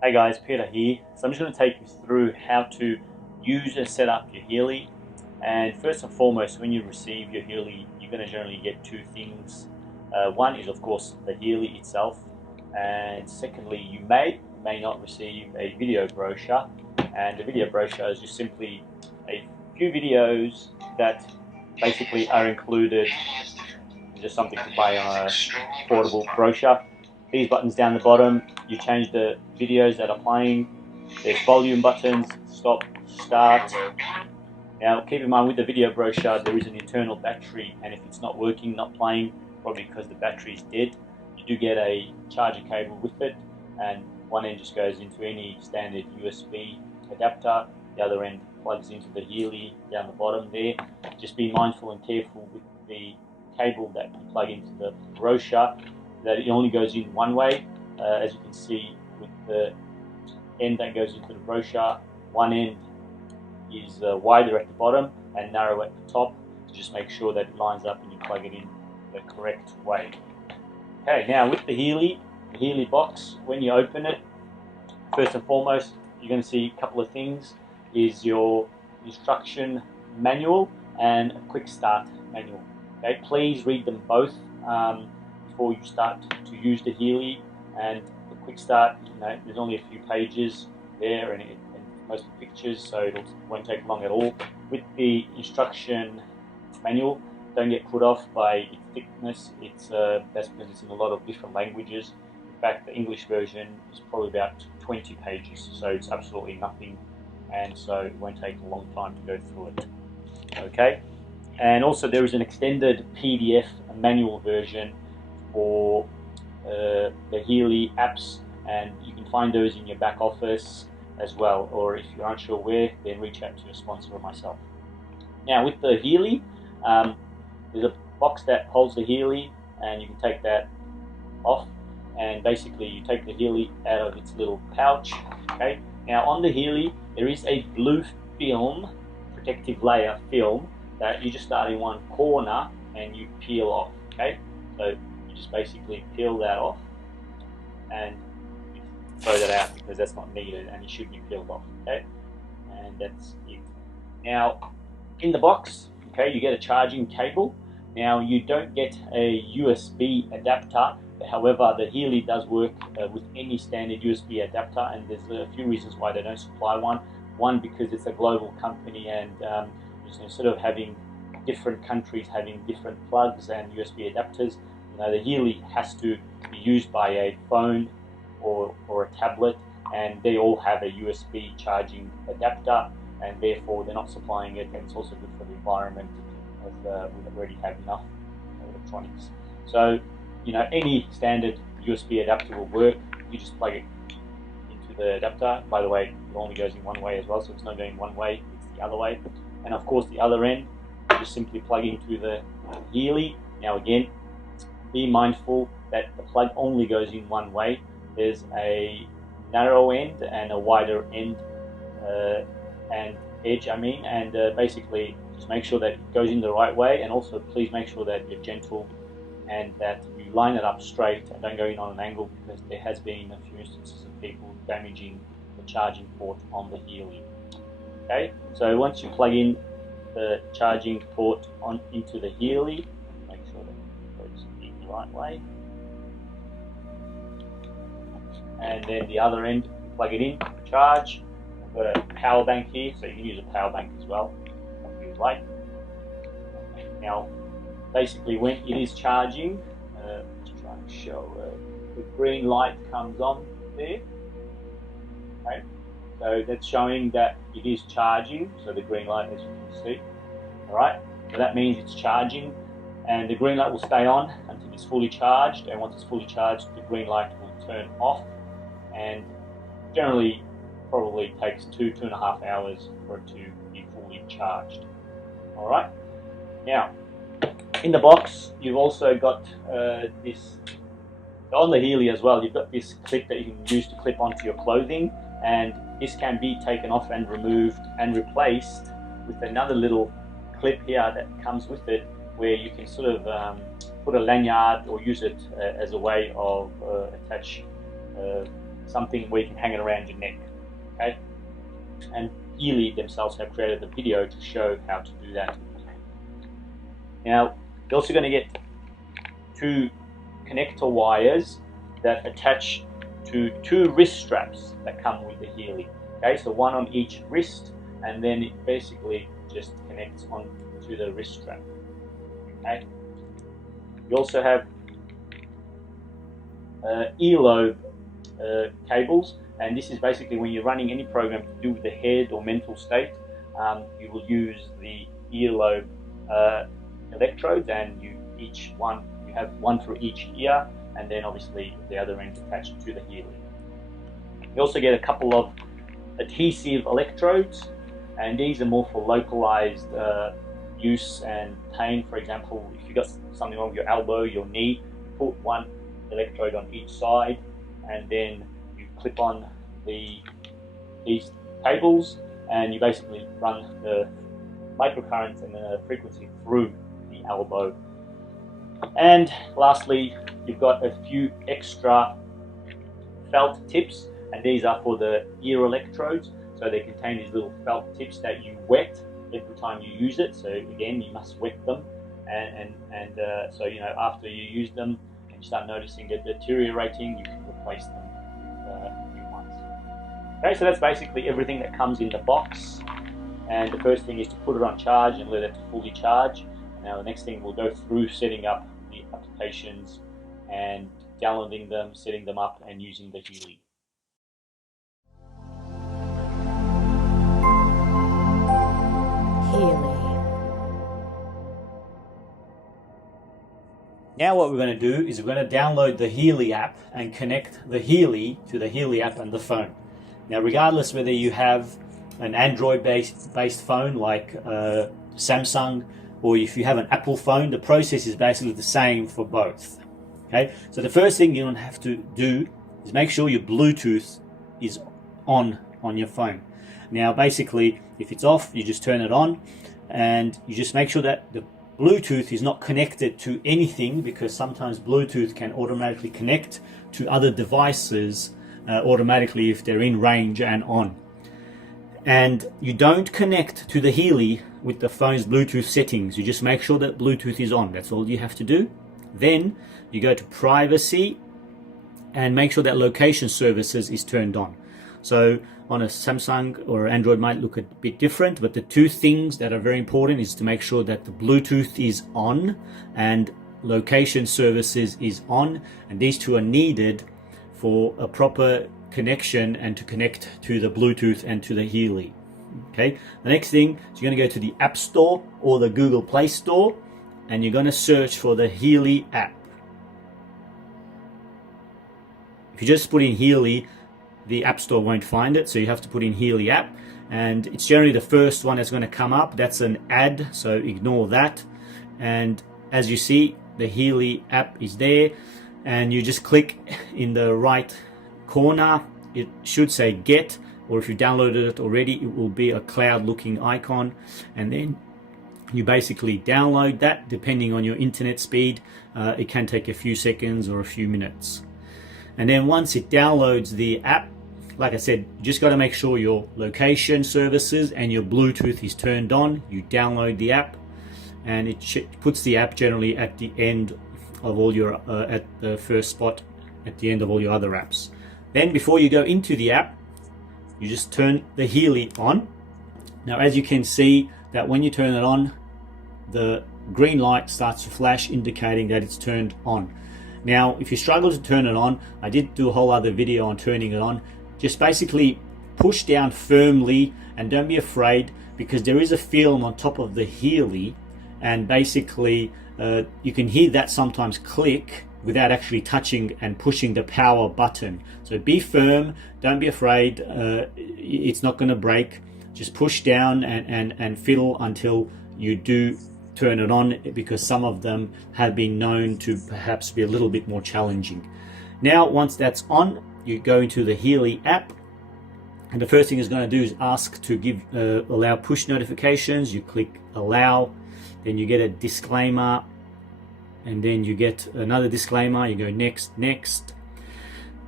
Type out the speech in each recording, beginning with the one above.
Hey guys, Peter here. So I'm just going to take you through how to use and set up your Healy. And first and foremost, when you receive your Healy, you're going to generally get two things. One is of course the Healy itself, and secondly, you may not receive a video brochure. And the video brochure is just simply a few videos that basically are included, just something to buy on a portable brochure. These buttons down the bottom, you change the videos that are playing. There's volume buttons, stop, start. Now keep in mind with the video brochure there is an internal battery, and if it's not working, not playing, probably because the battery is dead, you do get a charger cable with it, and one end just goes into any standard USB adapter, the other end plugs into the Healy down the bottom there. Just be mindful and careful with the cable that you plug into the brochure, that it only goes in one way. As you can see with the end that goes into the brochure, one end is wider at the bottom and narrow at the top. So just make sure that it lines up and you plug it in the correct way. Okay, now with the Healy box, when you open it, first and foremost you're going to see a couple of things. Is your instruction manual and a quick start manual. Okay, please read them both before you start to use the Healy. And the quick start, there's only a few pages there, and most of the pictures, so it won't take long at all. With the instruction manual, don't get put off by its thickness. That's because it's in a lot of different languages. In fact, the English version is probably about 20 pages, so it's absolutely nothing, and so it won't take a long time to go through it. Okay, and also there is an extended PDF manual version for the Healy apps, and you can find those in your back office as well, or if you're unsure where, then reach out to your sponsor or myself. Now with the Healy, there's a box that holds the Healy, and you can take that off, and basically you take the Healy out of its little pouch. Okay, now on the Healy there is a blue film, protective layer film, that you just start in one corner and you peel off. Okay, so you just basically peel that off and throw that out because that's not needed and it should be peeled off. Okay, and that's it. Now in the box, okay, you get a charging cable. Now you don't get a USB adapter. However, the Healy does work with any standard USB adapter, and there's a few reasons why they don't supply one. One, because it's a global company, and instead of having different countries having different plugs and USB adapters, the Healy has to be used by a phone or a tablet, and they all have a USB charging adapter, and therefore they're not supplying it, and it's also good for the environment, as we already have enough electronics. So any standard USB adapter will work. You just plug it into the adapter. By the way, it only goes in one way as well, so it's not going one way, it's the other way. And of course the other end, you just simply plug into the Healy. Now again, be mindful that the plug only goes in one way. There's a narrow end and a wider end and edge, and basically just make sure that it goes in the right way, and also please make sure that you're gentle and that you line it up straight and don't go in on an angle, because there has been a few instances of people damaging the charging port on the Healy. Okay, so once you plug in the charging port into the Healy, make sure that it goes in the right way, and then the other end, plug it in, charge. I've got a power bank here, so you can use a power bank as well if you like. Now basically when it is charging, let's try and show, the green light comes on there. Okay, so that's showing that it is charging, so the green light, as you can see. Alright, so that means it's charging, and the green light will stay on until it's fully charged, and once it's fully charged the green light will turn off, and generally probably takes 2.5 hours for it to be fully charged. Alright, now in the box you've also got this, on the Healy as well, you've got this clip that you can use to clip onto your clothing, and this can be taken off and removed and replaced with another little clip here that comes with it, where you can sort of put a lanyard or use it as a way of attach something where you can hang it around your neck. Okay, and Healy themselves have created the video to show how to do that. Now you're also going to get 2 connector wires that attach to 2 wrist straps that come with the Healy. Okay, so one on each wrist, and then it basically just connects on to the wrist strap. Okay, you also have earlobe cables, and this is basically when you're running any program to do with the head or mental state. You will use the earlobe electrodes, and you have one for each ear, and then obviously the other end attached to the Healy. You also get a couple of adhesive electrodes, and these are more for localized use and pain. For example, if you've got something wrong with your elbow, your knee, put one electrode on each side, and then you clip on these cables, and you basically run the microcurrents and the frequency through the elbow. And lastly, you've got a few extra felt tips, and these are for the ear electrodes. So they contain these little felt tips that you wet every time you use it. So again, you must wet them, and so after you use them and you start noticing it deteriorating, you can replace them with new ones. Okay, so that's basically everything that comes in the box. And the first thing is to put it on charge and let it fully charge. Now the next thing, we'll go through setting up the applications and downloading them, setting them up, and using the Healy. Now what we're going to do is we're going to download the Healy app and connect the Healy to the Healy app and the phone. Now regardless whether you have an Android based phone like Samsung, or if you have an Apple phone, the process is basically the same for both. Okay, so the first thing you have to do is make sure your Bluetooth is on your phone. Now basically, if it's off, you just turn it on, and you just make sure that the Bluetooth is not connected to anything, because sometimes Bluetooth can automatically connect to other devices automatically if they're in range and on. And you don't connect to the Healy with the phone's Bluetooth settings. You just make sure that Bluetooth is on. That's all you have to do. Then you go to privacy and make sure that location services is turned on. So on a Samsung or Android might look a bit different, but the 2 things that are very important is to make sure that the Bluetooth is on and location services is on, and these 2 are needed for a proper connection and to connect to the Bluetooth and to the Healy. Okay, the next thing is you're going to go to the App Store or the Google Play Store, and you're going to search for the Healy app. If you just put in Healy, the App Store won't find it, so you have to put in Healy app, and it's generally the first one that's going to come up. That's an ad, so ignore that. And as you see, the Healy app is there, and you just click in the right corner. It should say get, or if you downloaded it already, it will be a cloud looking icon, and then you basically download that. Depending on your internet speed, it can take a few seconds or a few minutes. And then once it downloads the app, like I said, you just got to make sure your location services and your Bluetooth is turned on. You download the app, and it puts the app generally at the end of all your at the first spot at the end of all your other apps. Then before you go into the app, you just turn the Healy on. Now as you can see that when you turn it on, the green light starts to flash indicating that it's turned on. Now if you struggle to turn it on, I did do a whole other video on turning it on. Just basically push down firmly and don't be afraid, because there is a film on top of the Healy, and basically you can hear that sometimes click without actually touching and pushing the power button. So be firm, don't be afraid, it's not going to break. Just push down and fiddle until you do turn it on, because some of them have been known to perhaps be a little bit more challenging. Now once that's on, you go into the Healy app, and the first thing it's going to do is ask to allow push notifications. You click allow, then you get a disclaimer, and then you get another disclaimer. You go next, next,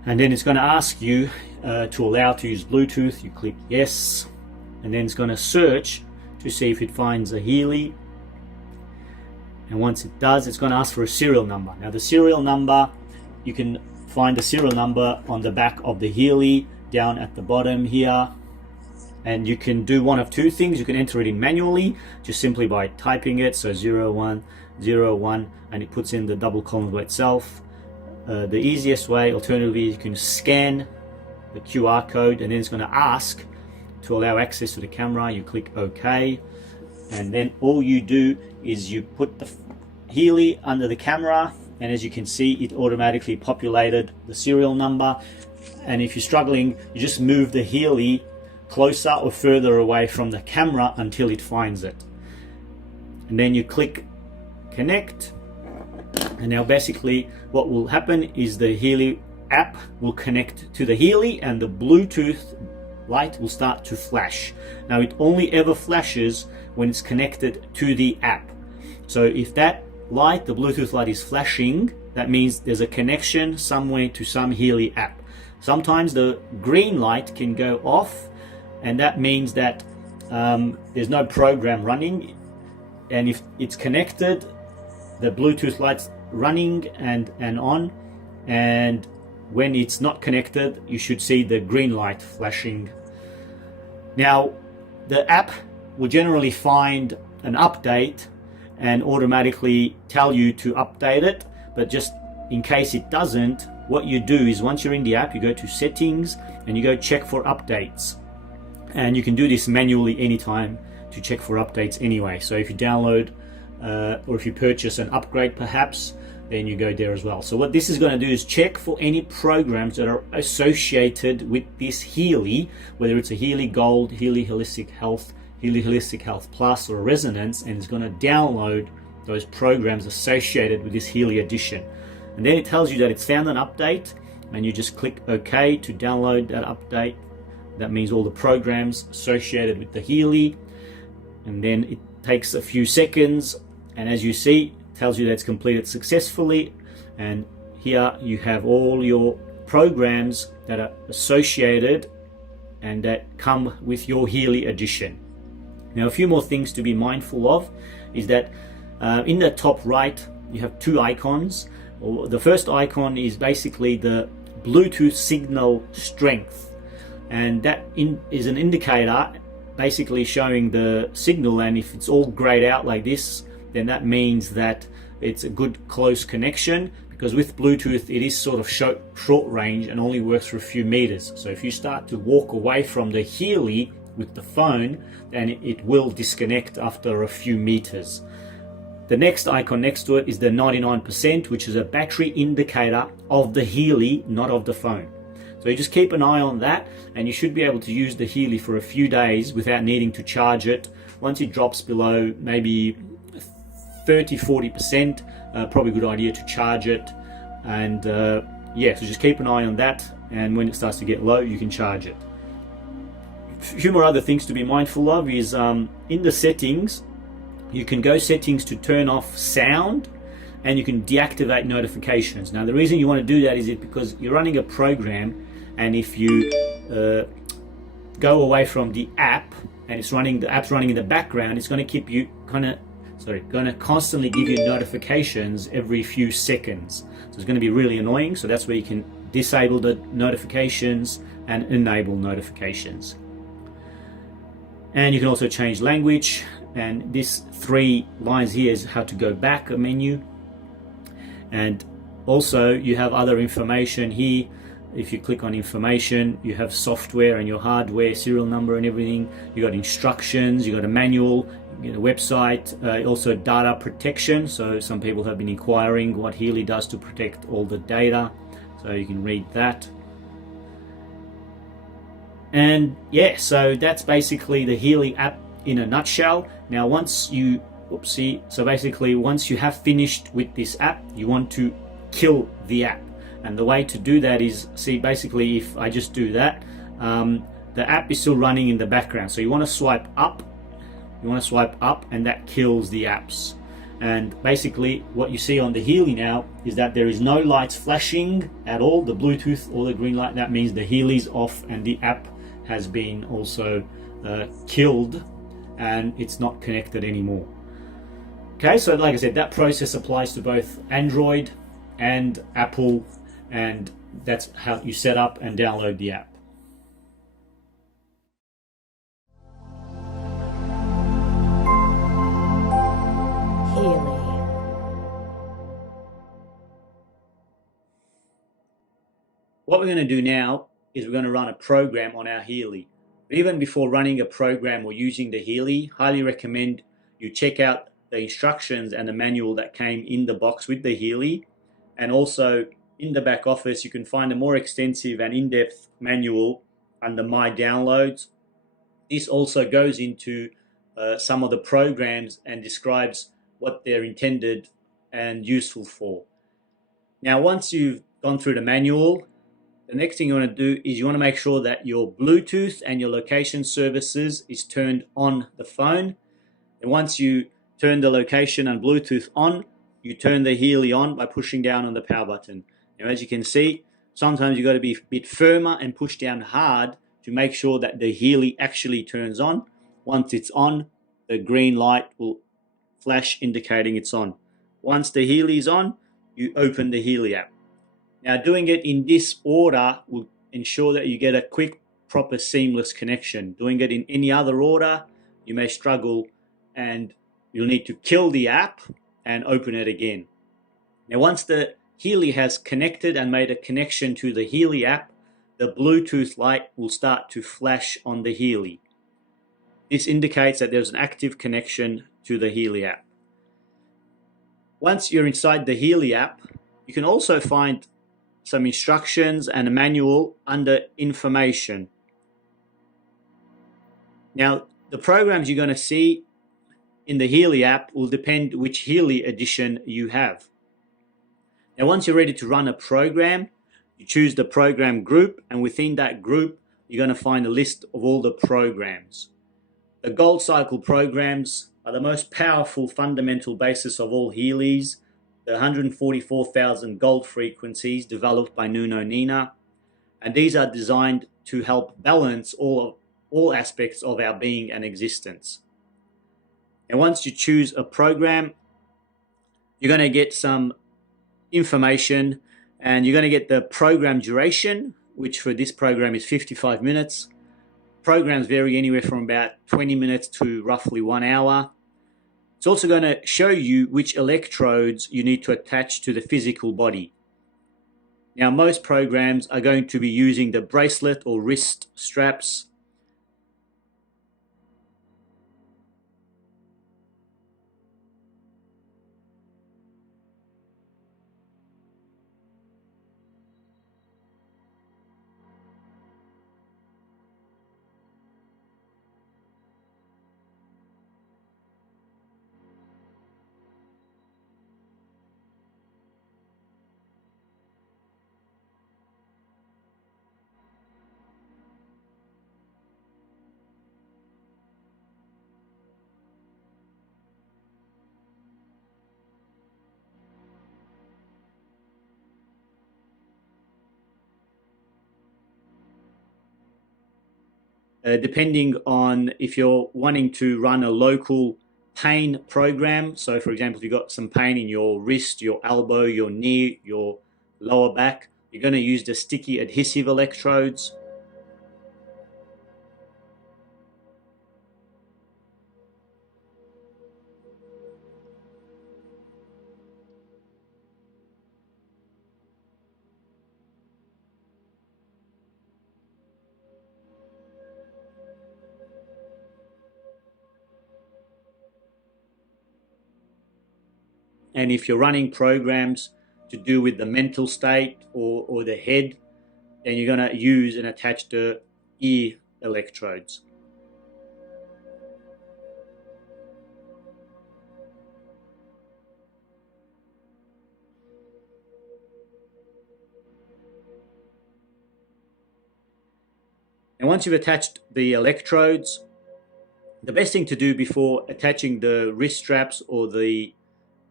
And then it's going to ask you to allow to use Bluetooth. You click yes, and then it's going to search to see if it finds a Healy. And once it does, it's going to ask for a serial number. Now the serial number, you can find the serial number on the back of the Healy down at the bottom here. And you can do one of two things. You can enter it in manually, just simply by typing it, so 0101, and it puts in the double colon by itself. The easiest way, alternatively, you can scan the QR code, and then it's going to ask to allow access to the camera. You click OK, and then all you do is you put the Healy under the camera, and as you can see, it automatically populated the serial number. And if you're struggling, you just move the Healy closer or further away from the camera until it finds it, and then you click connect. And now basically what will happen is the Healy app will connect to the Healy, and the Bluetooth light will start to flash. Now it only ever flashes when it's connected to the app. So if that light, the Bluetooth light, is flashing, that means there's a connection somewhere to some Healy app. Sometimes the green light can go off, and that means that there's no program running. And if it's connected, the Bluetooth light's running and on, and when it's not connected, you should see the green light flashing. Now the app will generally find an update and automatically tell you to update it, but just in case it doesn't, what you do is once you're in the app, you go to settings and you go check for updates. And you can do this manually anytime to check for updates anyway. So if you download or if you purchase an upgrade perhaps, then you go there as well. So what this is going to do is check for any programs that are associated with this Healy, whether it's a Healy Gold, Healy Holistic Health, Healy Holistic Health Plus, or Resonance, and it's going to download those programs associated with this Healy edition. And then it tells you that it's found an update, and you just click OK to download that update. That means all the programs associated with the Healy, and then it takes a few seconds, and as you see, it tells you that it's completed successfully. And here you have all your programs that are associated and that come with your Healy edition. Now a few more things to be mindful of is that in the top right you have two icons. The first icon is basically the Bluetooth signal strength, and that is an indicator basically showing the signal, and if it's all grayed out like this, then that means that it's a good close connection, because with Bluetooth it is sort of short range and only works for a few meters. So if you start to walk away from the Healy with the phone, then it will disconnect after a few meters. The next icon next to it is the 99%, which is a battery indicator of the Healy, not of the phone. So you just keep an eye on that, and you should be able to use the Healy for a few days without needing to charge it. Once it drops below maybe 30-40%, probably a good idea to charge it. And yeah, so just keep an eye on that, and when it starts to get low, you can charge it. A few more other things to be mindful of is in the settings, you can go settings to turn off sound, and you can deactivate notifications. Now the reason you want to do that is because you're running a program, and if you go away from the app and the app's running in the background, it's going to keep you going to constantly give you notifications every few seconds. So it's going to be really annoying. So that's where you can disable the notifications and enable notifications. And you can also change language, and this 3 lines here is how to go back a menu. And also you have other information here. If you click on information, you have software and your hardware, serial number and everything. You got instructions, you got a manual, you get a website, also data protection. So some people have been inquiring what Healy does to protect all the data. So you can read that. And yeah, so that's basically the Healy app in a nutshell. Now once you once you have finished with this app, you want to kill the app. And the way to do that is, basically if I just do that, the app is still running in the background. So you want to swipe up, and that kills the apps. And basically what you see on the Healy now is that there is no lights flashing at all, the Bluetooth or the green light. That means the Healy's off and the app has been also killed and it's not connected anymore. Okay, so like I said, that process applies to both Android and Apple, and that's how you set up and download the app. Healy. What we're going to do now is we're going to run a program on our Healy. But even before running a program or using the Healy, highly recommend you check out the instructions and the manual that came in the box with the Healy. And also in the back office, you can find a more extensive and in-depth manual under My Downloads. This also goes into some of the programs and describes what they're intended and useful for. Now, once you've gone through the manual, the next thing you want to do is you want to make sure that your Bluetooth and your location services is turned on the phone. And once you turn the location and Bluetooth on, you turn the Healy on by pushing down on the power button. Now, as you can see, sometimes you've got to be a bit firmer and push down hard to make sure that the Healy actually turns on. Once it's on, the green light will flash indicating it's on. Once the Healy is on, you open the Healy app. Now, doing it in this order will ensure that you get a quick, proper, seamless connection. Doing it in any other order, you may struggle and you'll need to kill the app and open it again. Now, once the Healy has connected and made a connection to the Healy app, the Bluetooth light will start to flash on the Healy. This indicates that there's an active connection to the Healy app. Once you're inside the Healy app, you can also find some instructions and a manual under information. Now, the programs you're going to see in the Healy app will depend which Healy edition you have. Now, once you're ready to run a program, you choose the program group, and within that group, you're going to find a list of all the programs. The Gold Cycle programs are the most powerful fundamental basis of all Healys, the 144,000 gold frequencies developed by Nuno Nina, and these are designed to help balance all aspects of our being and existence. And once you choose a program, you're going to get some information, and you're going to get the program duration, which for this program is 55 minutes. Programs vary anywhere from about 20 minutes to roughly 1 hour. It's also going to show you which electrodes you need to attach to the physical body. Now, most programs are going to be using the bracelet or wrist straps. Depending on if you're wanting to run a local pain program. So for example, if you've got some pain in your wrist, your elbow, your knee, your lower back, you're going to use the sticky adhesive electrodes. And if you're running programs to do with the mental state or the head, then you're going to use and attach the ear electrodes. And once you've attached the electrodes, the best thing to do before attaching the wrist straps or the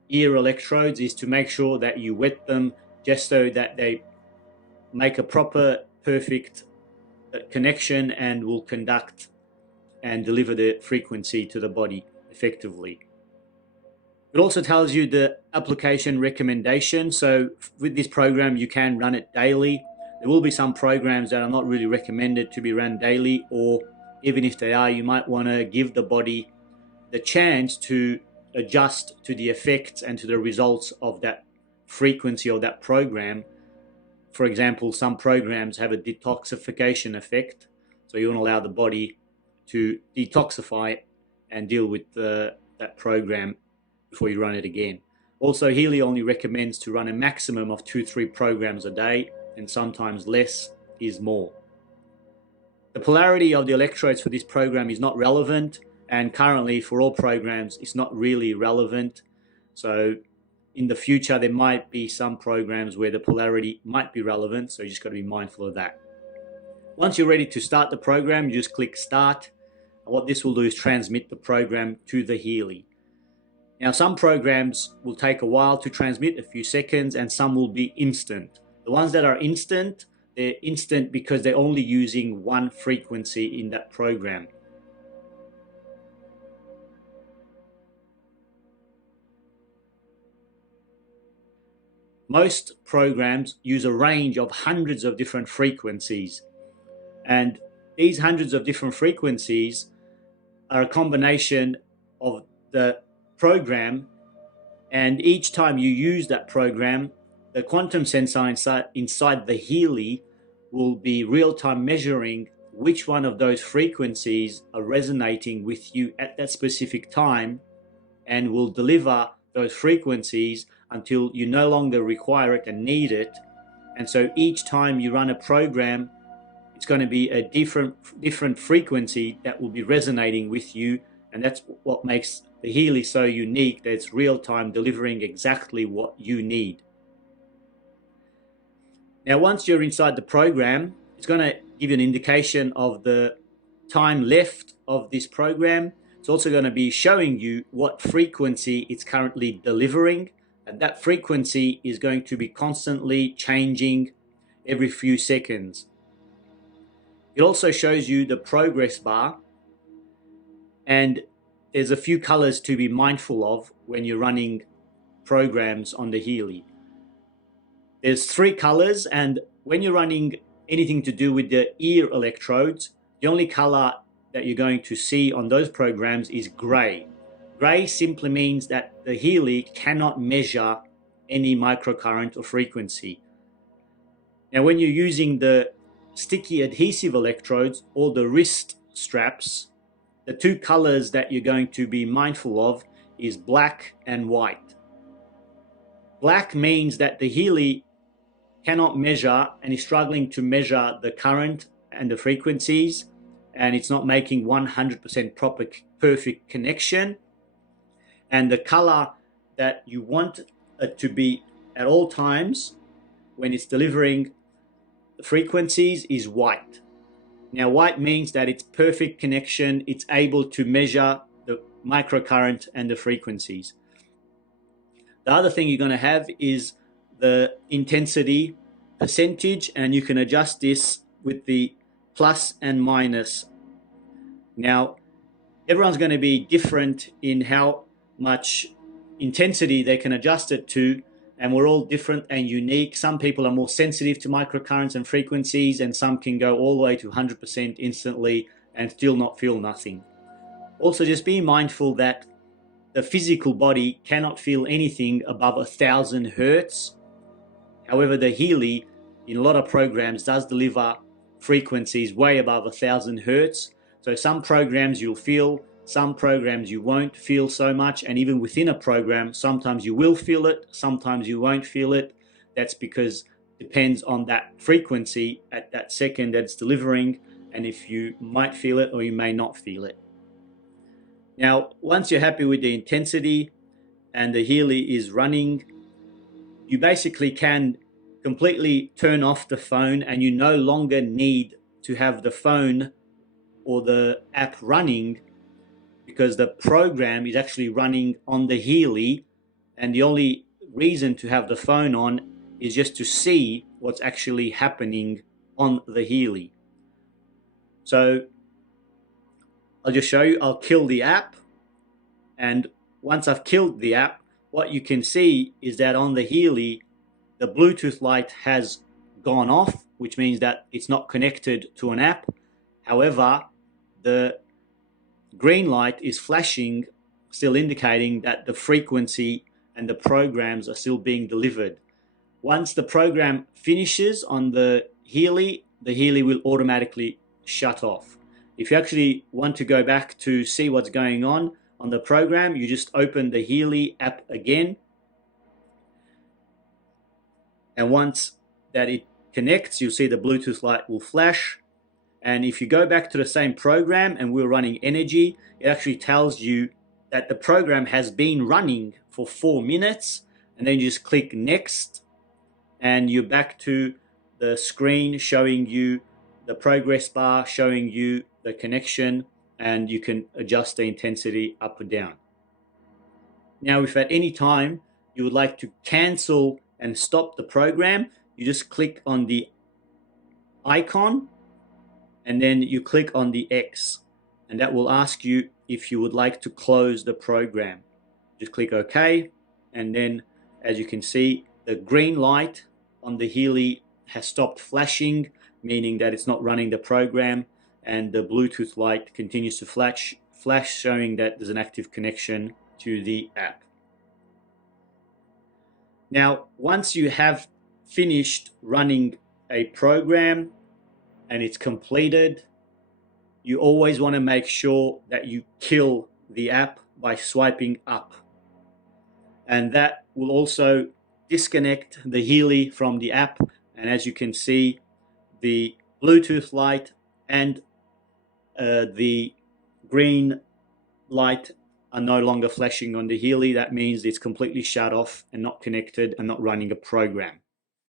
ear electrodes is to make sure that you wet them just so that they make a proper, perfect connection and will conduct and deliver the frequency to the body effectively. It also tells you the application recommendation. So with this program, you can run it daily. There will be some programs that are not really recommended to be run daily, or even if they are, you might want to give the body the chance to adjust to the effects and to the results of that frequency of that program. For example, some programs have a detoxification effect. So you want to allow the body to detoxify and deal with that program before you run it again. Also, Healy only recommends to run a maximum of 2-3 programs a day, and sometimes less is more. The polarity of the electrodes for this program is not relevant, and currently for all programs it's not really relevant. So in the future there might be some programs where the polarity might be relevant, so you just got to be mindful of that. Once you're ready to start the program, you just click start, and what this will do is transmit the program to the Healy. Now, some programs will take a while to transmit, a few seconds, and some will be instant. The ones that are instant, they're instant because they're only using one frequency in that program. Most programs use a range of hundreds of different frequencies, and these hundreds of different frequencies are a combination of the program, and each time you use that program, the quantum sensor inside the Healy will be real-time measuring which one of those frequencies are resonating with you at that specific time, and will deliver those frequencies until you no longer require it and need it. And so each time you run a program, it's going to be a different frequency that will be resonating with you, and that's what makes the Healy so unique, that it's real-time delivering exactly what you need. Now, once you're inside the program, it's going to give you an indication of the time left of this program. It's also going to be showing you what frequency it's currently delivering, and that frequency is going to be constantly changing every few seconds. It also shows you the progress bar, and there's a few colors to be mindful of when you're running programs on the Healy. There's 3 colors, and when you're running anything to do with the ear electrodes, the only color that you're going to see on those programs is gray. Gray simply means that the Healy cannot measure any microcurrent or frequency. Now, when you're using the sticky adhesive electrodes or the wrist straps, the 2 colors that you're going to be mindful of is black and white. Black means that the Healy cannot measure and is struggling to measure the current and the frequencies, and it's not making 100% proper, perfect connection. And the color that you want it to be at all times when it's delivering the frequencies is white. Now, white means that it's perfect connection. It's able to measure the microcurrent and the frequencies. The other thing you're going to have is the intensity percentage, and you can adjust this with the plus and minus. Now, everyone's going to be different in how much intensity they can adjust it to, and we're all different and unique. Some people are more sensitive to microcurrents and frequencies, and some can go all the way to 100% instantly and still not feel nothing. Also, just be mindful that the physical body cannot feel anything above 1,000 hertz. However, the Healy, in a lot of programs, does deliver frequencies way above 1,000 hertz. So some programs you'll feel, some programs you won't feel so much, and even within a program, sometimes you will feel it, sometimes you won't feel it. That's because it depends on that frequency at that second that it's delivering, and if you might feel it or you may not feel it. Now, once you're happy with the intensity and the Healy is running, you basically can completely turn off the phone, and you no longer need to have the phone or the app running, because the program is actually running on the Healy and the only reason to have the phone on is just to see what's actually happening on the Healy. So I'll just show you. I'll kill the app, and once I've killed the app, what you can see is that on the Healy, the Bluetooth light has gone off, which means that it's not connected to an app. However, the green light is flashing, still indicating that the frequency and the programs are still being delivered. Once the program finishes on the Healy will automatically shut off. If you actually want to go back to see what's going on the program, you just open the Healy app again. And once that it connects, you'll see the Bluetooth light will flash. And if you go back to the same program and we're running Energy, it actually tells you that the program has been running for 4 minutes, and then you just click Next, and you're back to the screen showing you the progress bar, showing you the connection, and you can adjust the intensity up or down. Now, if at any time you would like to cancel and stop the program, you just click on the icon and then you click on the X, and that will ask you if you would like to close the program. Just click OK, and then as you can see, the green light on the Healy has stopped flashing, meaning that it's not running the program, and the Bluetooth light continues to flash, showing that there's an active connection to the app. Now, once you have finished running a program and it's completed, you always want to make sure that you kill the app by swiping up. And that will also disconnect the Healy from the app. And as you can see, the Bluetooth light and the green light are no longer flashing on the Healy. That means it's completely shut off and not connected and not running a program.